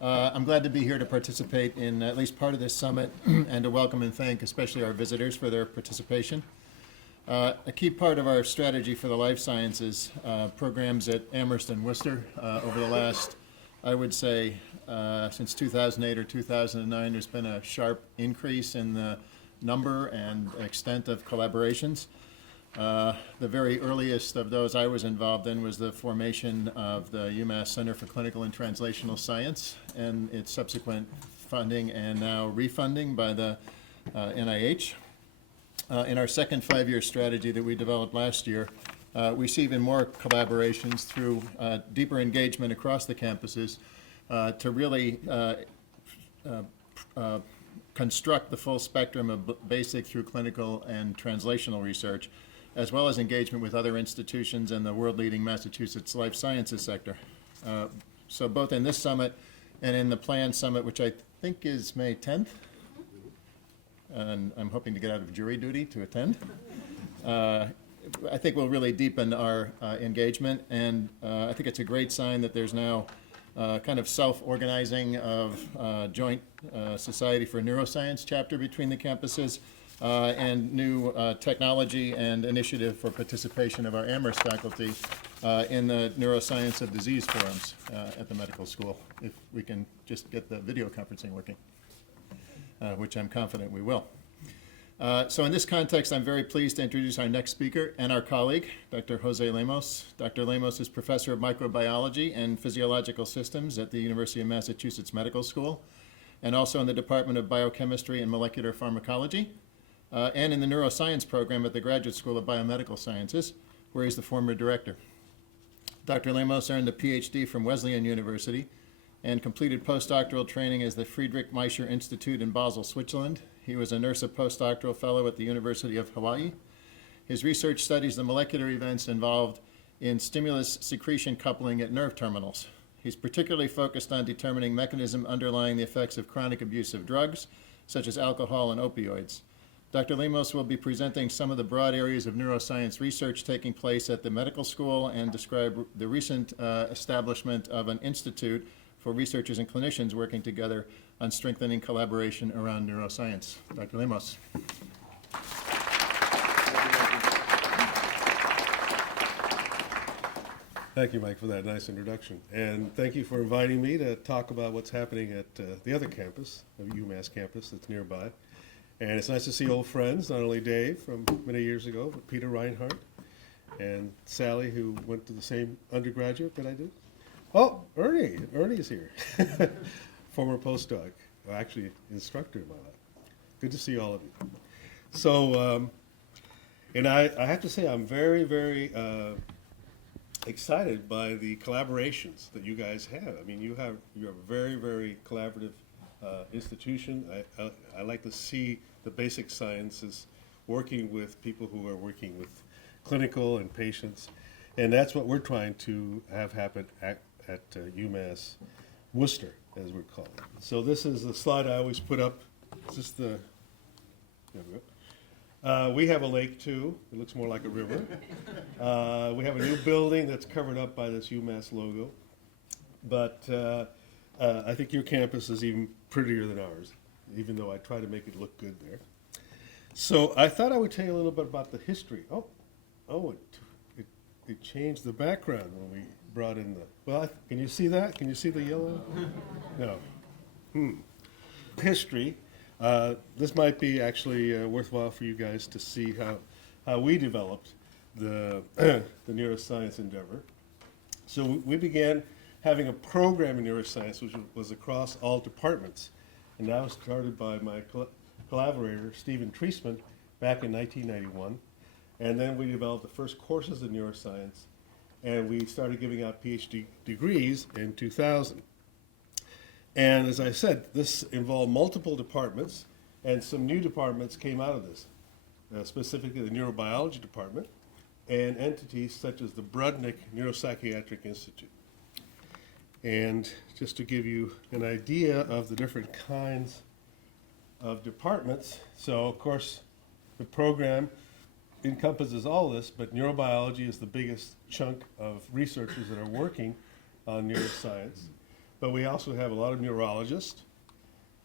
I'm glad to be here to participate in at least part of this summit and to welcome and thank especially our visitors for their participation. A key part of our strategy for the life sciences programs at Amherst and Worcester over the last, I would say, since 2008 or 2009, there's been a sharp increase in the number and extent of collaborations. The very earliest of those I was involved in was the formation of the UMass Center for Clinical and Translational Science and its subsequent funding and now refunding by the NIH. In our second five-year strategy that we developed last year, we see even more collaborations through deeper engagement across the campuses to really construct the full spectrum of basic through clinical and translational research, as well as engagement with other institutions in the world-leading Massachusetts life sciences sector. So both in this summit and in the planned summit, which I think is May 10th, and I'm hoping to get out of jury duty to attend, I think we'll really deepen our engagement, and I think it's a great sign that there's now kind of self-organizing of joint Society for Neuroscience chapter between the campuses, and new technology and initiative for participation of our Amherst faculty in the Neuroscience of Disease forums at the medical school, if we can just get the video conferencing working, which I'm confident we will. So in this context, I'm very pleased to introduce our next speaker and our colleague, Dr. José Lemos. Dr. Lemos is professor of microbiology and physiological systems at the University of Massachusetts Medical School, and also in the Department of Biochemistry and Molecular Pharmacology, and in the Neuroscience program at the Graduate School of Biomedical Sciences, where he's the former director. Dr. Lemos earned a PhD from Wesleyan University and completed postdoctoral training as the Friedrich Miescher Institute in Basel, Switzerland. He was a NERSA postdoctoral fellow at the University of Hawaii. His research studies the molecular events involved in stimulus secretion coupling at nerve terminals. He's particularly focused on determining mechanism underlying the effects of chronic abuse of drugs, such as alcohol and opioids. Dr. Lemos will be presenting some of the broad areas of neuroscience research taking place at the medical school and describe the recent establishment of an institute for researchers and clinicians working together on strengthening collaboration around neuroscience. Dr. Lemos. Thank you, Mike, for that nice introduction. And thank you for inviting me to talk about what's happening at the other campus, the UMass campus that's nearby. And it's nice to see old friends, not only Dave from many years ago, but Peter Reinhardt and Sally, who went to the same undergraduate that I did. Oh, Ernie. Ernie's here. Former postdoc, actually instructor in my lab. Good to see all of you. So, and I have to say I'm very, very excited by the collaborations that you guys have. I mean, you're a very, very collaborative institution. I like to see the basic sciences working with people who are working with clinical and patients, and that's what we're trying to have happen at UMass Worcester, as we're called. So this is the slide I always put up. Is this the? There we go. We have a lake too. It looks more like a river. We have a new building that's covered up by this UMass logo, but I think your campus is even prettier than ours, even though I try to make it look good there. So I thought I would tell you a little bit about the history. It changed the background when we brought in the, well, can you see that? Can you see the yellow? No. History. This might be actually worthwhile for you guys to see how we developed the neuroscience endeavor. So we began having a program in neuroscience which was across all departments. And that was started by my collaborator, Stephen Treisman, back in 1991. And then we developed the first courses in neuroscience, and we started giving out PhD degrees in 2000. And as I said, this involved multiple departments, and some new departments came out of this, specifically the neurobiology department, and entities such as the Brudnick Neuropsychiatric Institute. And just to give you an idea of the different kinds of departments, so of course the program encompasses all this, but neurobiology is the biggest chunk of researchers that are working on neuroscience. but we also have a lot of neurologists.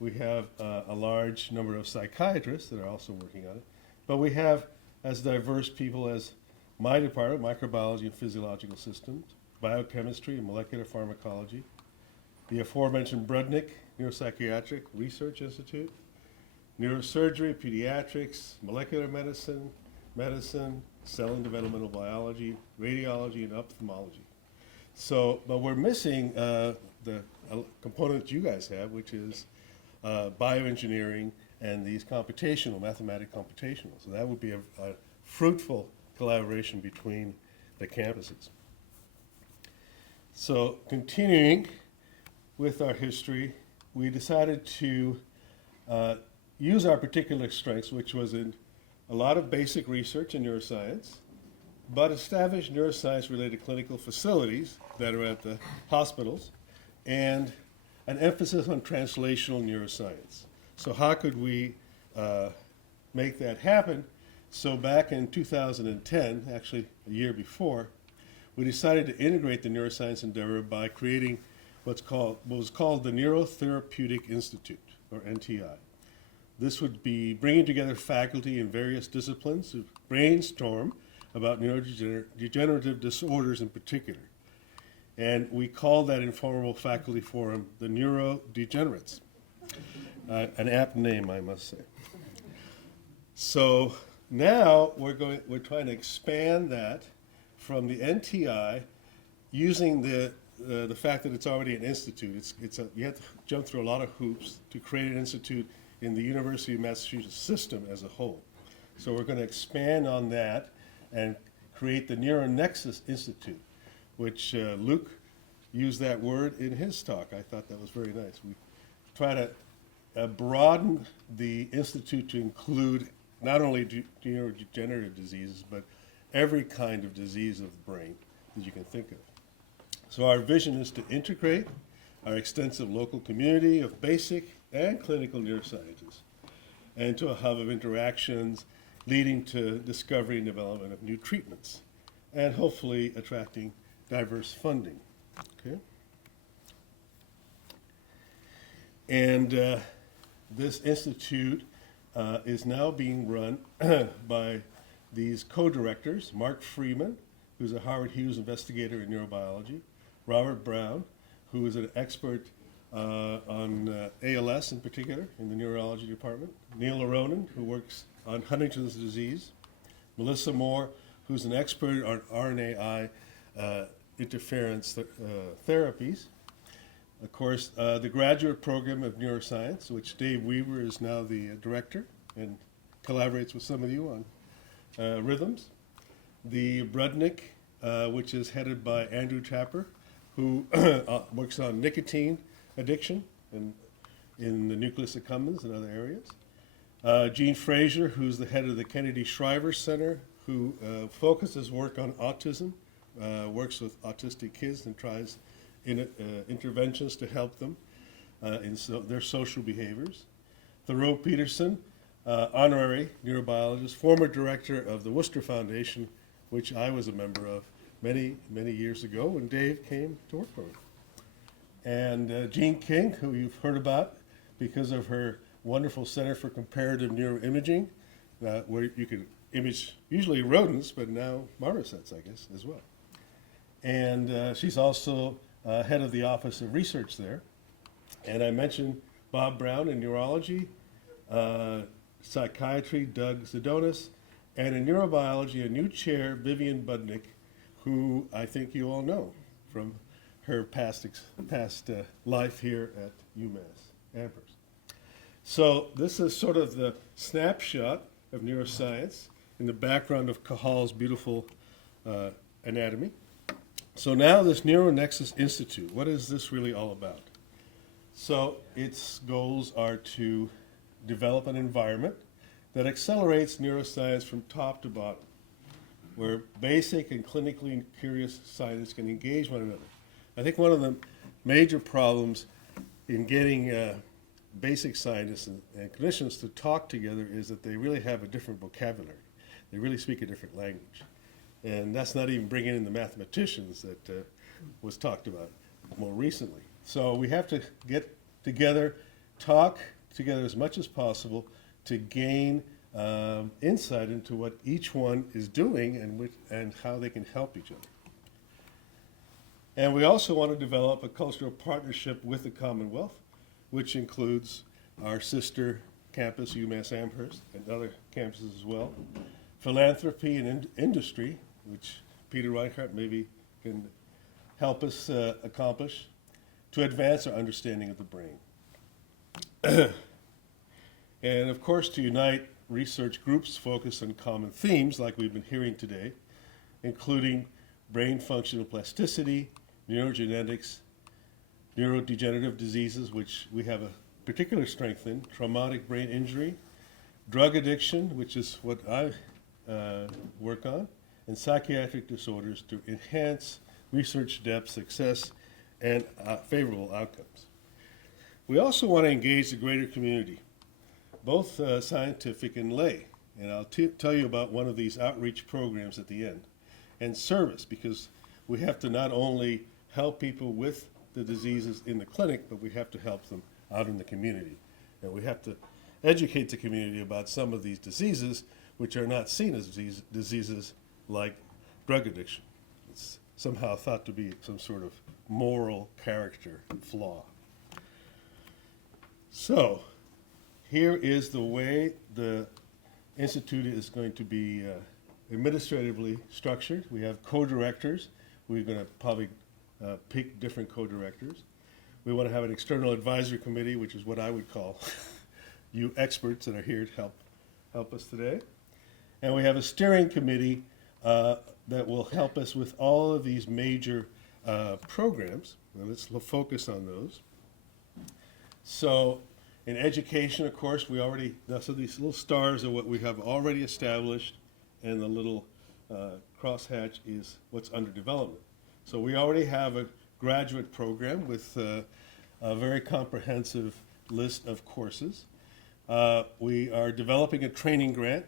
We have a large number of psychiatrists that are also working on it. But we have as diverse people as my department, microbiology and physiological systems, biochemistry and molecular pharmacology, the aforementioned Brudnick Neuropsychiatric Research Institute, neurosurgery, pediatrics, molecular medicine, cell and developmental biology, radiology, and ophthalmology. So, but we're missing the component that you guys have, which is bioengineering and these mathematical computational. So that would be a fruitful collaboration between the campuses. So continuing with our history, we decided to use our particular strengths, which was in a lot of basic research in neuroscience, but establish neuroscience-related clinical facilities that are at the hospitals, and an emphasis on translational neuroscience. So how could we make that happen? So back in 2010, actually a year before, we decided to integrate the neuroscience endeavor by creating what was called the NeuroTherapeutic Institute, or NTI. This would be bringing together faculty in various disciplines to brainstorm about neurodegenerative disorders in particular. And we call that informal faculty forum the Neurodegenerates. An apt name, I must say. So now we're trying to expand that from the NTI using the fact that it's already an institute. You have to jump through a lot of hoops to create an institute in the University of Massachusetts system as a whole. So we're going to expand on that and create the Nexus Institute, which Luke used that word in his talk. I thought that was very nice. We try to broaden the institute to include not only neurodegenerative diseases, but every kind of disease of the brain that you can think of. So our vision is to integrate our extensive local community of basic and clinical neuroscientists into a hub of interactions leading to discovery and development of new treatments, and hopefully attracting diverse funding. Okay? And this institute is now being run by these co-directors, Mark Freeman, who's a Howard Hughes investigator in neurobiology, Robert Brown, who is an expert on ALS in particular in the neurology department, Neil Aronin, who works on Huntington's disease, Melissa Moore, who's an expert on RNAi interference therapies. Of course, the graduate program of neuroscience, which Dave Weaver is now the director and collaborates with some of you on rhythms. The Brudnick, which is headed by Andrew Tapper, who works on nicotine addiction and in the nucleus accumbens and other areas. Jean Fraser, who's the head of the Kennedy Shriver Center, who focuses work on autism, works with autistic kids and tries interventions to help them in their social behaviors. Thoreau Peterson, honorary neurobiologist, former director of the Worcester Foundation, which I was a member of many, many years ago when Dave came to work for me. And Jean King, who you've heard about because of her wonderful Center for Comparative Neuroimaging, where you can image usually rodents, but now marmosets, I guess, as well. And she's also head of the Office of Research there. And I mentioned Bob Brown in neurology, psychiatry, Doug Zedonis, and in neurobiology, a new chair, Vivian Budnick, who I think you all know from her past life here at UMass, Amherst. So this is sort of the snapshot of neuroscience in the background of Cahal's beautiful anatomy. So now this NeuroNexus Institute, what is this really all about? So its goals are to develop an environment that accelerates neuroscience from top to bottom, where basic and clinically curious scientists can engage one another. I think one of the major problems in getting basic scientists and clinicians to talk together is that they really have a different vocabulary. They really speak a different language. And that's not even bringing in the mathematicians that was talked about more recently. So we have to get together, talk together as much as possible to gain insight into what each one is doing and how they can help each other. And we also want to develop a cultural partnership with the Commonwealth, which includes our sister campus, UMass Amherst, and other campuses as well. Philanthropy and industry, which Peter Reinhardt maybe can help us accomplish, to advance our understanding of the brain. And of course, to unite research groups focused on common themes like we've been hearing today, including brain functional plasticity, neurogenetics, neurodegenerative diseases, which we have a particular strength in, traumatic brain injury, drug addiction, which is what I work on, and psychiatric disorders to enhance research depth, success, and favorable outcomes. We also want to engage the greater community, both scientific and lay. And I'll tell you about one of these outreach programs at the end. And service, because we have to not only help people with the diseases in the clinic, but we have to help them out in the community. And we have to educate the community about some of these diseases, which are not seen as diseases like drug addiction. It's somehow thought to be some sort of moral character flaw. So, here is the way the Institute is going to be administratively structured. We have co-directors. We're going to probably pick different co-directors. We want to have an external advisory committee, which is what I would call you experts that are here to help us today. And we have a steering committee that will help us with all of these major programs. Now let's focus on those. So in education, of course, so these little stars are what we have already established, and the little crosshatch is what's under development. So we already have a graduate program with a very comprehensive list of courses. We are developing a training grant,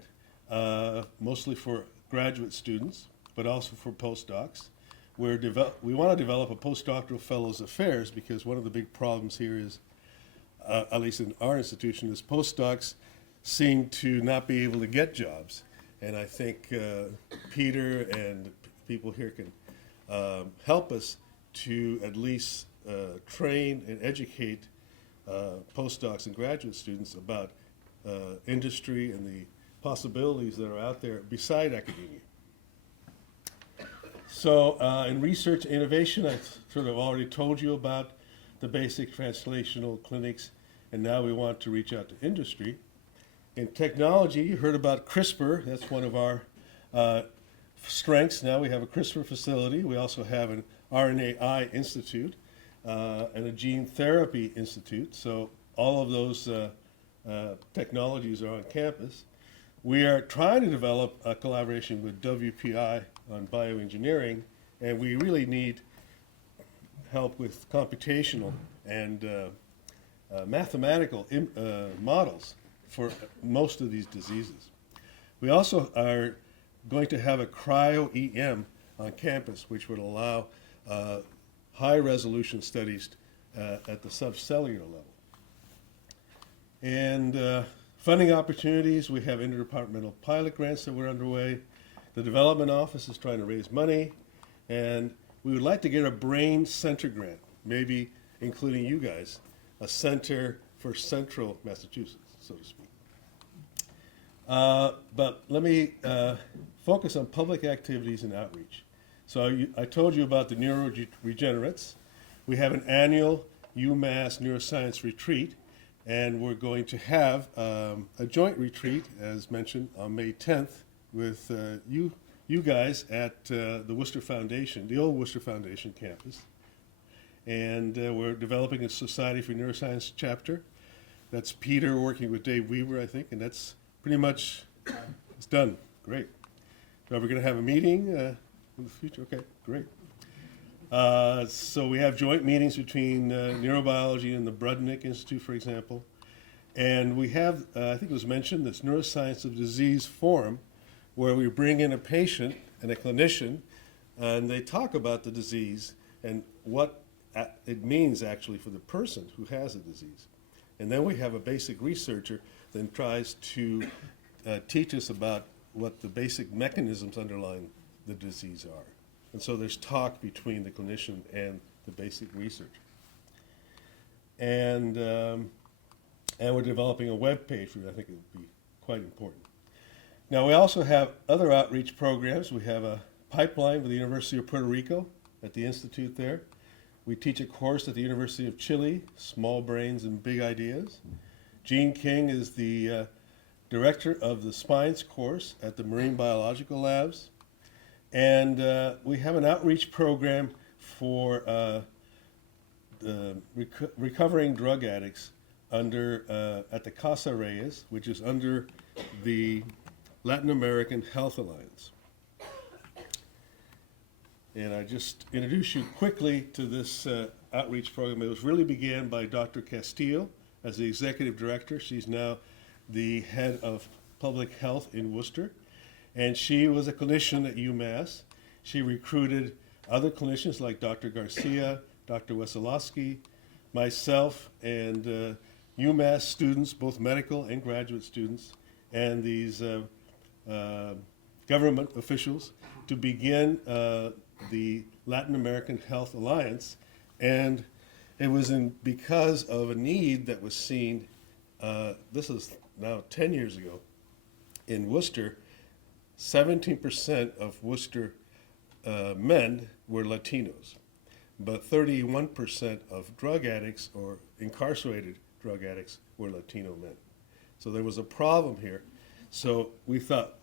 mostly for graduate students, but also for postdocs. We want to develop a postdoctoral fellows affairs because one of the big problems here is, at least in our institution, is postdocs seem to not be able to get jobs. And I think Peter and people here can help us to at least train and educate postdocs and graduate students about industry and the possibilities that are out there beside academia. So in research and innovation, I sort of already told you about the basic translational clinics, and now we want to reach out to industry. In technology, you heard about CRISPR. That's one of our strengths. Now we have a CRISPR facility. We also have an RNAi institute and a gene therapy institute. So all of those technologies are on campus. We are trying to develop a collaboration with WPI on bioengineering, and we really need help with computational and mathematical models for most of these diseases. We also are going to have a cryo-EM on campus, which would allow high-resolution studies at the subcellular level. And funding opportunities, we have interdepartmental pilot grants that we're underway. The development office is trying to raise money, and we would like to get a brain center grant, maybe including you guys, a center for central Massachusetts, so to speak. But let me focus on public activities and outreach. So I told you about the neuroregenerates. We have an annual UMass Neuroscience retreat, and we're going to have a joint retreat, as mentioned, on May 10th with you guys at the Worcester Foundation, the old Worcester Foundation campus. And we're developing a Society for Neuroscience chapter. That's Peter working with Dave Weaver, I think, and that's pretty much, it's done. Great. So we're going to have a meeting in the future? Okay, great. So we have joint meetings between neurobiology and the Brudnick Institute, for example. And we have, I think it was mentioned, this Neuroscience of Disease Forum, where we bring in a patient and a clinician, and they talk about the disease and what it means actually for the person who has a disease. And then we have a basic researcher that tries to teach us about what the basic mechanisms underlying the disease are. And so there's talk between the clinician and the basic researcher. And we're developing a web page, which I think would be quite important. Now, we also have other outreach programs. We have a pipeline with the University of Puerto Rico at the Institute there. We teach a course at the University of Chile, Small Brains and Big Ideas. Gene King is the director of the Spines course at the Marine Biological Labs. And we have an outreach program for recovering drug addicts at the Casa Reyes, which is under the Latin American Health Alliance. And I just introduce you quickly to this outreach program. It was really began by Dr. Castillo as the executive director. She's now the head of public health in Worcester. And she was a clinician at UMass. She recruited other clinicians like Dr. Garcia, Dr. Wesolowski, myself, and UMass students, both medical and graduate students, and these government officials to begin the Latin American Health Alliance. And it was because of a need that was seen, this is now 10 years ago, in Worcester. 17% of Worcester men were Latinos, but 31% of drug addicts or incarcerated drug addicts were Latino men. So there was a problem here. So we thought,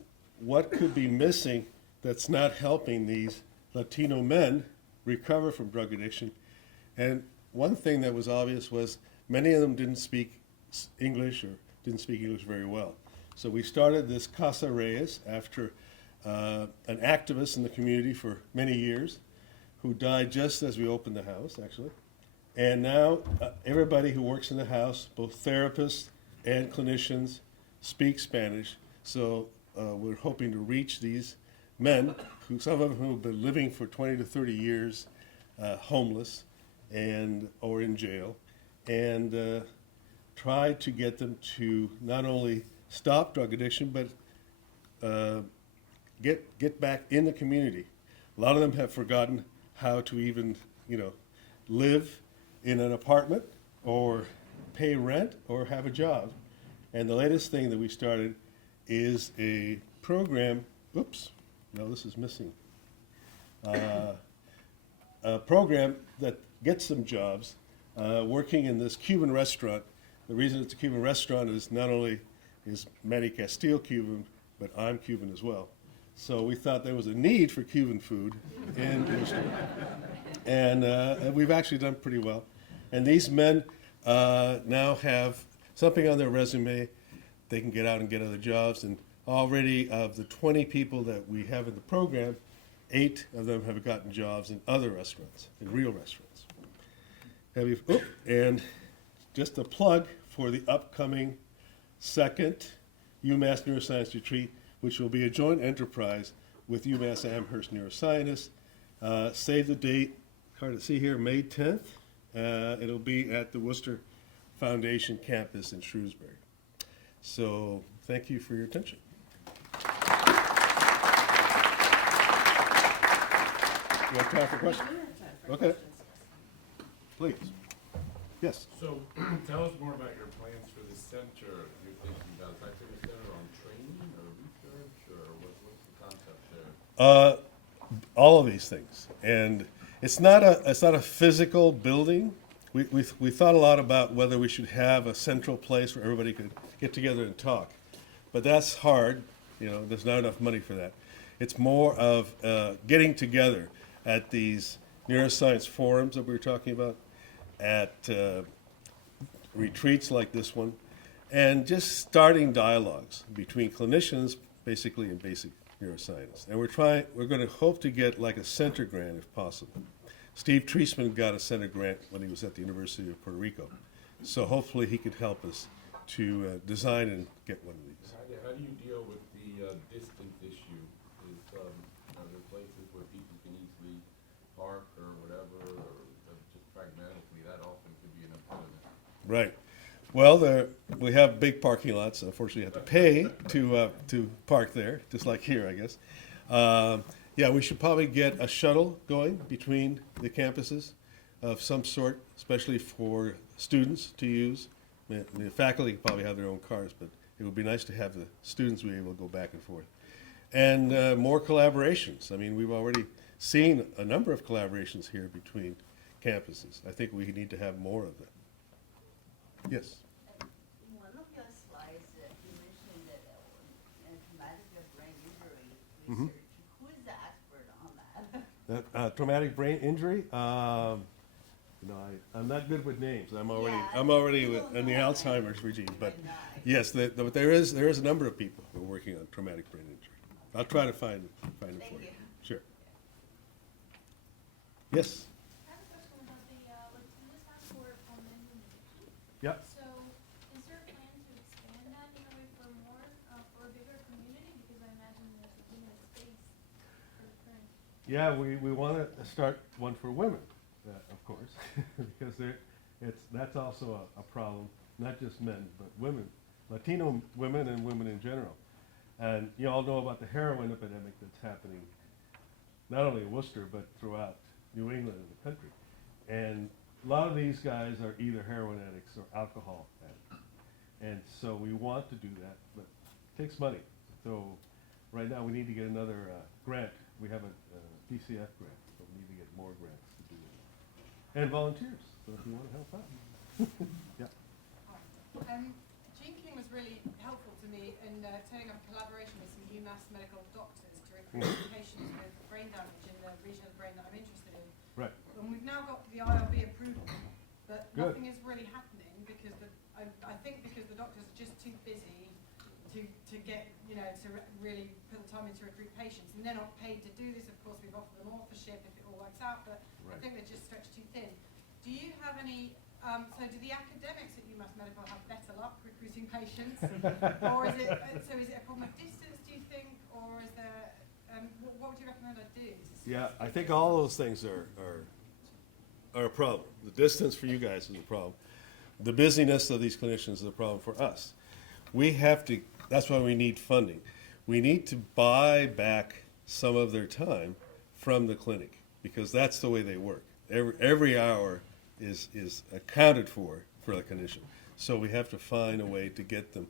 what could be missing that's not helping these Latino men recover from drug addiction? And one thing that was obvious was many of them didn't speak English or didn't speak English very well. So we started this Casa Reyes after an activist in the community for many years who died just as we opened the house, actually. And now everybody who works in the house, both therapists and clinicians, speak Spanish. So we're hoping to reach these men, some of whom have been living for 20 to 30 years homeless or in jail, and try to get them to not only stop drug addiction, but get back in the community. A lot of them have forgotten how to even, live in an apartment or pay rent or have a job. And the latest thing that we started is a program, oops, no, this is missing. A program that gets them jobs working in this Cuban restaurant. The reason it's a Cuban restaurant is not only is Manny Castillo Cuban, but I'm Cuban as well. So we thought there was a need for Cuban food in Houston. And we've actually done pretty well. And these men now have something on their resume. They can get out and get other jobs. And already of the 20 people that we have in the program, 8 of them have gotten jobs in other restaurants, in real restaurants. And just a plug for the upcoming second UMass Neuroscience Retreat, which will be a joint enterprise with UMass Amherst neuroscientists. Save the date, hard to see here, May 10th. It'll be at the Worcester Foundation campus in Shrewsbury. So thank you for your attention. You have time for questions? Okay. Please. Yes. So tell us more about your plans for the center. You're thinking about a scientific center on training or research, or what's the concept there? All of these things. And it's not a physical building. We thought a lot about whether we should have a central place where everybody could get together and talk. But that's hard. There's not enough money for that. It's more of getting together at these neuroscience forums that we were talking about, at retreats like this one, and just starting dialogues between clinicians, basically, and basic neuroscience. And we're going to hope to get like a center grant if possible. Steve Treisman got a center grant when he was at the University of Puerto Rico. So hopefully he could help us to design and get one of these. How do you deal with the distance issue? Are there places where people can easily park or whatever, or just Right. Well, we have big parking lots. Unfortunately, you have to pay to park there, just like here, I guess. Yeah, we should probably get a shuttle going between the campuses of some sort, especially for students to use. The faculty probably have their own cars, but it would be nice to have the students be able to go back and forth. And more collaborations. I mean, we've already seen a number of collaborations here between campuses. I think we need to have more of them. Yes. In one of your slides, you mentioned that traumatic brain injury research. Who is the expert on that? Traumatic brain injury. I'm not good with names. I'm already in the Alzheimer's regime. But yes, but there is a number of people who are working on traumatic brain injury. I'll try to find it for you. you. Sure. Yes. I have a question about the UMass for medication. Yep. So, is there a plan to expand that in a way for more, for a bigger community? Because I imagine there's a limited space for the current. Yeah, we want to start one for women, of course, because that's also a problem, not just men, but women, Latino women and women in general. And you all know about the heroin epidemic that's happening, not only in Worcester, but throughout New England and the country. And a lot of these guys are either heroin addicts or alcohol addicts. And so we want to do that, but it takes money. So right now we need to get another grant. We have a DCF grant, but we need to get more grants to do it. And volunteers, so if you want to help out. Yeah. Gene King was really helpful to me in setting up a collaboration with some UMass medical doctors to recruit patients with brain damage in the region of the brain that I'm interested in. Right. And we've now got the IRB approval, but Good. nothing is really happening because I think because the doctors are just too busy to get, to really put the time in to recruit patients. And they're not paid to do this. Of course, we've offered them authorship if it all works out, but I Right. think they're just stretched too thin. Do you have any, so do the academics at UMass Medical have better luck recruiting patients? Or is it a problem of distance, do you think? Or is there, what would you recommend I do? Yeah, I think all those things are a problem. The distance for you guys is a problem. The busyness of these clinicians is a problem for us. We have to, that's why we need funding. We need to buy back some of their time from the clinic because that's the way they work. Every hour is accounted for the clinician. So we have to find a way to get them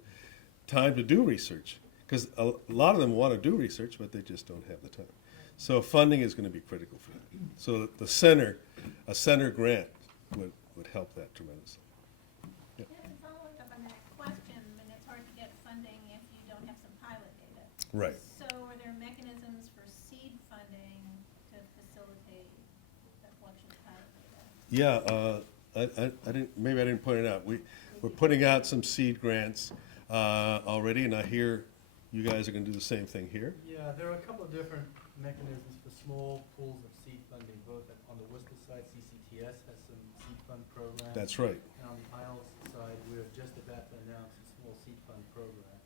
time to do research because a lot of them want to do research, but they just don't have the time. So funding is going to be critical for that. So a center grant would help that tremendously. Yeah, to follow up on that question, I mean, it's hard to get funding if you don't have some pilot data. Right. So are there mechanisms for seed funding to facilitate the collection of pilot data? Yeah, maybe I didn't point it out. We're putting out some seed grants already, and I hear you guys are going to do the same thing here. Yeah, there are a couple of different mechanisms for small pools of seed funding, both on the Worcester side, CCTS has some seed fund programs. That's right. And on the Isles side, we're just about to announce a small seed fund program.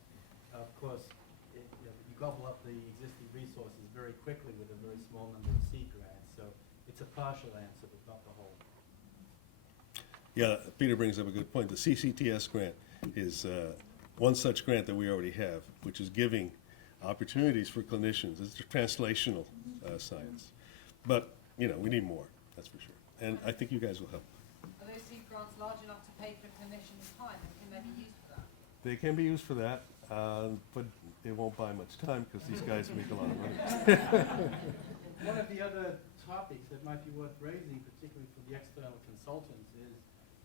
Of course, you gobble up the existing resources very quickly with a very small number of seed grants, so it's a partial answer, but not the whole. Yeah, Peter brings up a good point. The CCTS grant is one such grant that we already have, which is giving opportunities for clinicians. It's a translational science. But, we need more, that's for sure. And I think you guys will help. Are those seed grants large enough to pay for clinicians' time, and can they be used for that? They can be used for that, but it won't buy much time because these guys make a lot of money. One of the other topics that might be worth raising, particularly for the external consultants,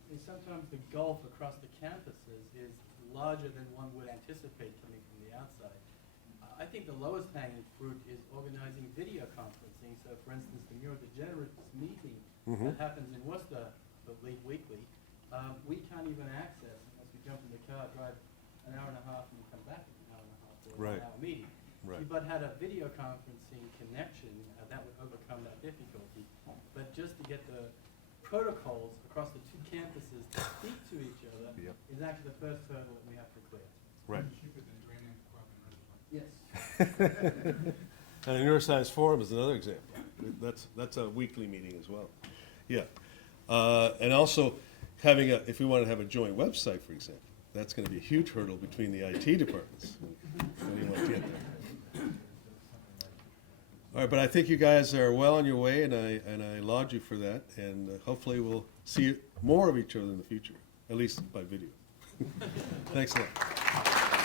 is sometimes the gulf across the campuses is larger than one would anticipate coming from the outside. I think the lowest hanging fruit is organizing video conferencing. So, for instance, the neurodegenerates meeting that happens in Worcester, I believe weekly, we can't even access unless we jump in the car, drive an hour and a half, and come back in an hour and a half for a Right. 1 hour meeting. Right. If you but had a video conferencing connection, that would overcome that difficulty. But just to get the protocols across the two campuses to speak to each other Yep. is actually the first hurdle that we have to clear. Right. Yes. And the Neuroscience Forum is another example. That's a weekly meeting as well. Yeah. And also, if we want to have a joint website, for example, that's going to be a huge hurdle between the IT departments. When you want to get there. All right, but I think you guys are well on your way, and I laud you for that. And hopefully we'll see more of each other in the future, at least by video. Thanks a lot.